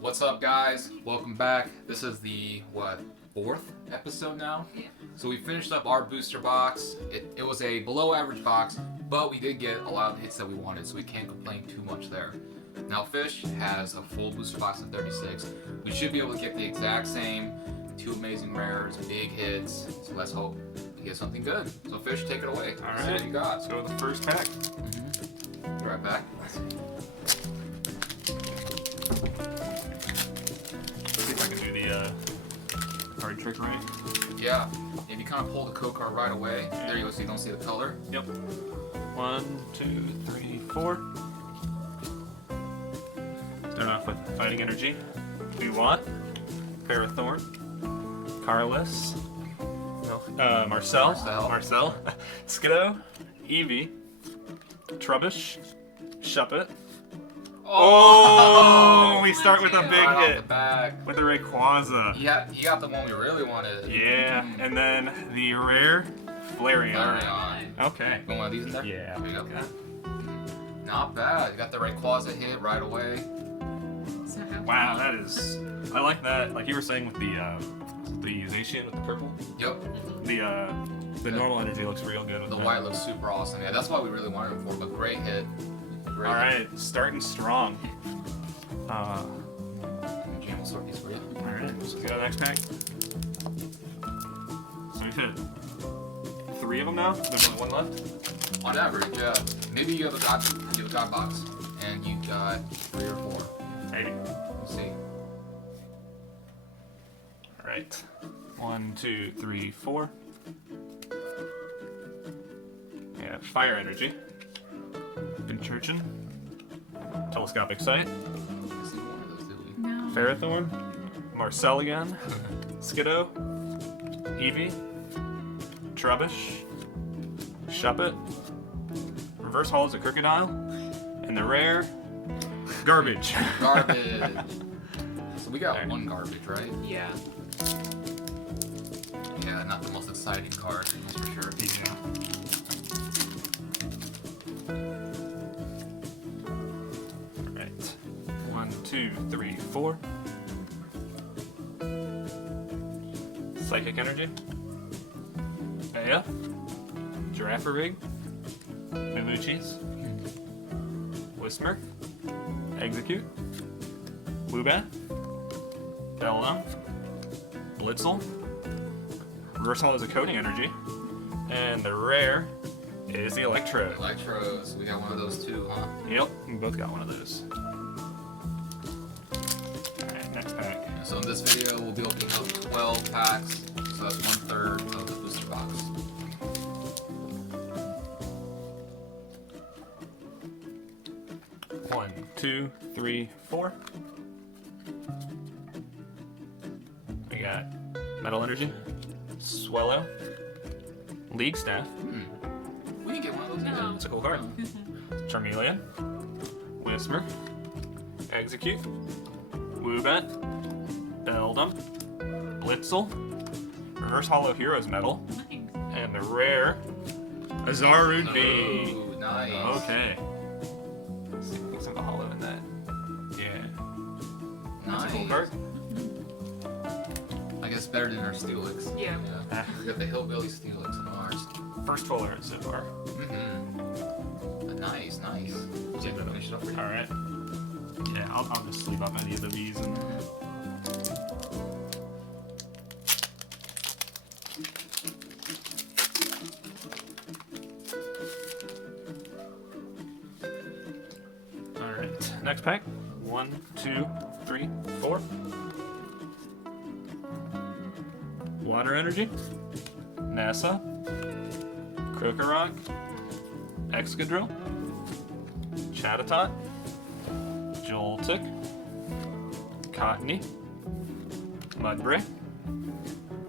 What's up, guys? Welcome back. This is the, fourth episode now? Yeah. So we finished up our booster box. It was a below average box, but we did get a lot of hits that we wanted, so we can't complain too much there. Now Fish has a full booster box of 36. We should be able to get the exact same, two amazing rares, big hits, so let's hope we get something good. So Fish, take it away. All Let's see what right. you got. Let's go with the first pack. Be right back. See if I can do the card trick right. Yeah, if you kind of pull the code card right away, there you go, so you don't see the color. Yep. 1, 2, 3, 4. Start off with Fighting Energy. Duwant, Ferrothorn, Carlos, Marcel, Skiddo, Eevee, Trubbish, Shuppet. Oh, we start with a big Right off hit the back. with the Rayquaza. Yeah, you got the one we really wanted. Yeah, and then the rare Flareon. Flareon. Okay. Got one of these in there? Yeah. There you go. Not bad. You got the Rayquaza hit right away. So how Wow, that is. I like that. Like you were saying with the Zacian with the purple. Yep. The normal energy looks real good. With The that. white looks super awesome. Yeah, that's what we really wanted him for, but great hit. Great All right, starting strong. All hit. Jam will sort these for you. right, let's go to the next pack. So we've hit 3 of them now. There's only 1 left. On average, yeah. Maybe you have a god box, and you got 3 or 4. Maybe. Let's see. All right. 1, 2, 3, 4. Yeah, fire energy. Pinchurchin. Telescopic sight. Let's see one of those, did we? No. Ferrothorn. Marcel again. Skiddo. Eevee. Trubbish. Shuppet. Reverse Holo is a Crocodile. And the rare. Garbage. Garbage. So we got Alright. 1 garbage, right? Yeah. Yeah, not the most exciting card, that's for sure. Yeah. Alright. 1, 2, 3, 4. Psychic Energy. Aya. Girafarig. Miluchis. Whismur. Execute. Woobat. Bellum. Blitzel. Reverse Holo is a Coding Energy. And the rare is the Electrode. Electros, we got one of those too, huh? Yep, we both got one of those. Alright, next pack. So in this video, we'll be opening up 12 packs, so that's 1/3 of the booster box. One, two, three, 4. We got Metal Energy, Swellow, League Staff. We didn't get one of those No. either. It's a cool card. Charmeleon, Whismur, Execute, Woobat, Beldum, Blitzel, Reverse Holo Heroes Metal, Nice. and the rare Azarud V. Ooh, nice. Okay. Let's see if we can get some holo in that. Yeah. That's a cool Nice. card. I guess better than our Steelix. Yeah. Ah. We got the Hillbilly Steelix in ours. First full art so far. Nice, nice. See if we finish it up for you. Alright. Yeah, I'll just sleeve up any of the V's and Alright. Next pack. 1, 2, 3, 4. Water Energy. NASA. Krokorok. Excadrill. Chatot. Joltik. Cottony. Mudbray.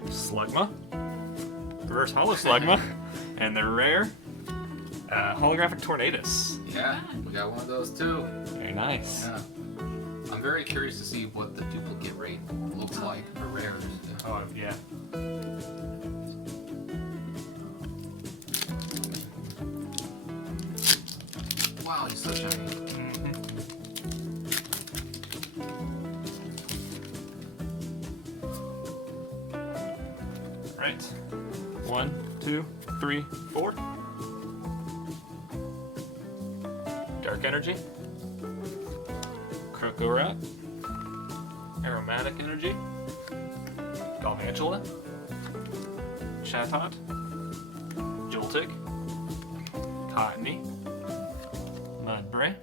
Slugma. Reverse Holo Slugma. And the rare Holographic Tornadus. Yeah, we got one of those too. Very nice. Yeah. I'm very curious to see what the duplicate rate looks like for rares. Oh, yeah. Wow, he's so shiny. Right. 1, 2, 3, 4. Dark Energy. Krokorok. Aromatic Energy. Galvantula. Chatot. Joltik. Cottony. Mudbray.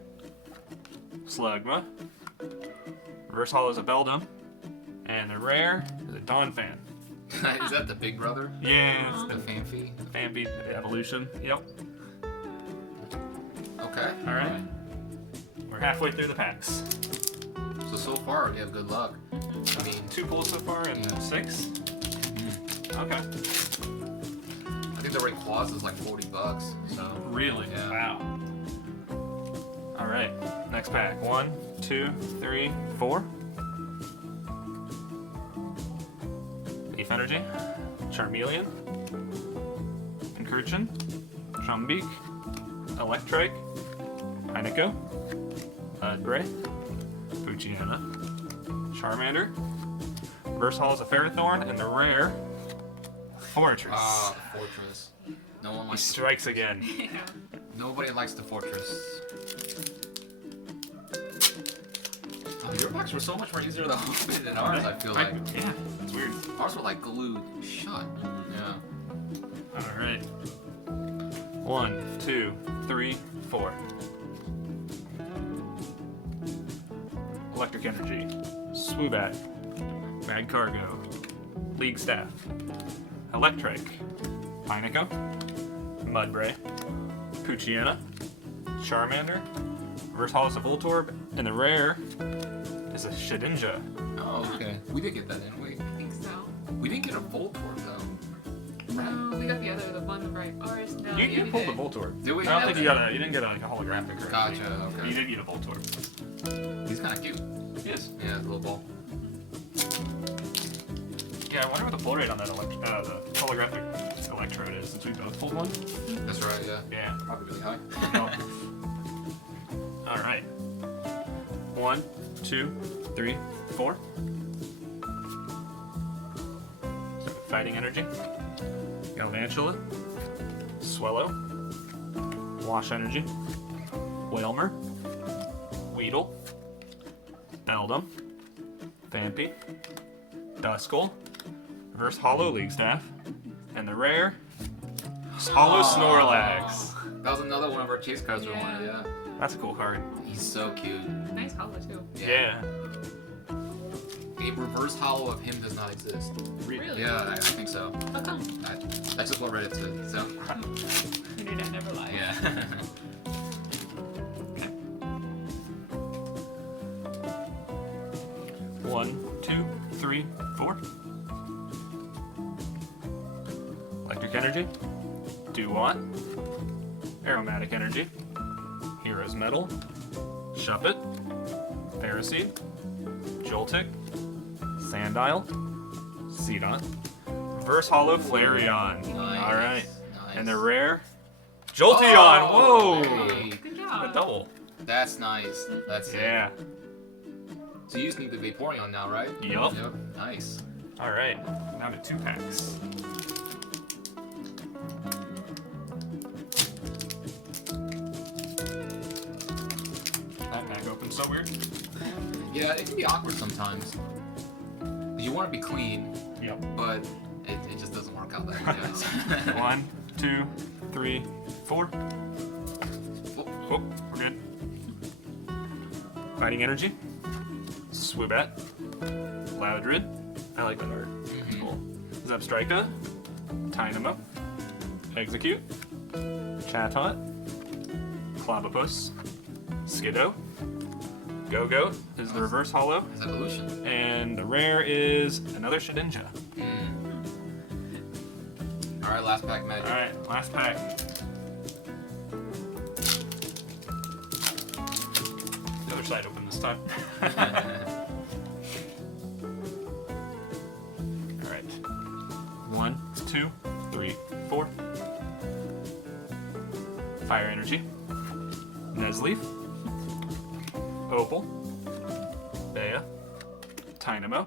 Slugma. Reverse Hollow is a Beldum. And the rare is a Donphan. Is that the big brother? Yeah, The Fanfi? it's the Fanbeat evolution. Yep. Okay. Alright. We're halfway through the packs. So far, you have good luck. I mean, 2 pulls so far and Yeah. 6. Okay. I think the Rayquaza is like $40, so. Really? Yeah. Wow. Alright. Next pack. 1, 2, 3, 4. Leaf Energy. Charmeleon. Pincurchin. Trumbeak. Electrike. Heineko. Mudbray. Poochyena. Charmander. Reverse Hall is a Ferrothorn, and the rare Fortress. Ah, the Fortress. No one He likes. strikes again. Yeah. Nobody likes the Fortress. Oh, your packs were so much more easier to open than ours. I feel like Yeah, it's weird. ours were like glued shut. Yeah. Alright. 1, 2, 3, 4. Electric Energy. Swoobat. Magcargo. League Staff. Electrike. Heineko. Mudbray. Poochyena. Charmander. Reverse Hall is a Voltorb. And the rare is a Shedinja. Oh, okay. We did get that, didn't we? I think so. We didn't get a Voltorb though. No, we got the other, the one right. Ours, no. You yeah, we pulled the did. Voltorb. Did we? I don't think Okay. you didn't get like a holographic or anything. Gotcha. You Okay. did get a Voltorb. He's kind of cute. Yes. Yeah, the little ball. Yeah, I wonder what the pull rate on that the holographic electrode is, since we both pulled one. That's right. Yeah. Yeah. Probably really high. All right. 1, 2, 3, 4. Fighting Energy. Galvantula. Swellow. Wash Energy. Whalmer. Weedle. Beldum. Vampy. Duskull. Reverse Hollow League Staff. And the rare is Hollow Snorlax. That was another one of our chase cards we Yeah. wanted. Yeah. That's a cool card. He's so cute. Nice hollow too. Yeah. A reverse hollow of him does not exist. Really? Yeah, I think so. How come? That's just what Reddit said. So. Internet never lies. Yeah. One, 2, 3, 4. Electric Energy. Dewont. Aromatic Energy. Hero's Metal. Shuppet. Ferroseed. Joltik. Sandile. Seedot. Reverse Hollow Flareon. Nice. Alright. Nice. And the rare Jolteon! Oh, Whoa! hey. Good A job. double. That's nice. That's it. Yeah. So you just need the Vaporeon now, right? Yup. Yep. Nice. Alright. Now to 2 packs. That pack opens so weird. Yeah, it can be awkward sometimes. You want to be clean, Yep. but it just doesn't work out that way. guys. 1, 2, 3, 4. Oh, we're good. Fighting Energy. Swoobat. Loudred. I like that art. It's cool. Zebstrika. Tynamo. Execute. Chatot. Clobopus. Skiddo. Go-Go is the reverse hollow. It's evolution. And the rare is another Shedinja. All right, last pack, Magic. Alright, last pack. The other side open this time. Alright. 1, 2, 3, 4. Fire Energy. Nesleaf. Opal. Bea. Tynamo.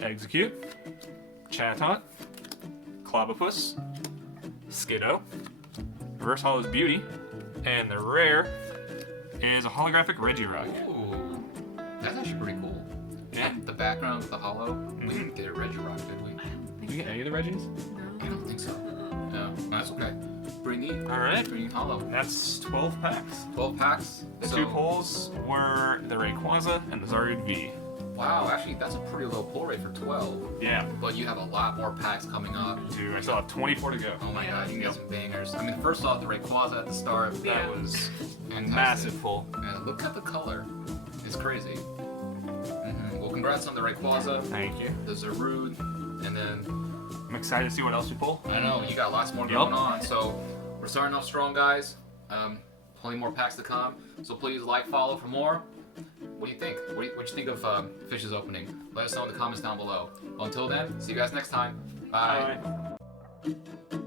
Execute. Chatot. Clobopus, Skiddo, Reverse Hollow is Beauty, and the rare is a holographic Regirock. Ooh, that's actually pretty cool. Yeah. And the background with the hollow, we didn't get a Regirock, did we? Did you get any of the Reggies? I don't think so. No, that's okay. Pretty neat. Alright. Pretty neat hollow. That's 12 packs. 12 packs. The So- two pulls were the Rayquaza and the Zarude V. Wow, actually, that's a pretty low pull rate for 12. Yeah. But you have a lot more packs coming up. Dude, I still have 24 to go. Oh my Yeah. god, you can get some bangers. I mean, first off, the Rayquaza at the start. Yeah. That was Fantastic. massive pull. And look at the color. It's crazy. Well, congrats on the Rayquaza, Thank you. the Zarude, and then I'm excited to see what else we pull. I know you got lots more Yup. going on. So we're starting off strong, guys. Plenty more packs to come. So please like, follow for more. What do you think? What do you think of Fish's opening? Let us know in the comments down below. Well, until then, see you guys next time. Bye. Bye.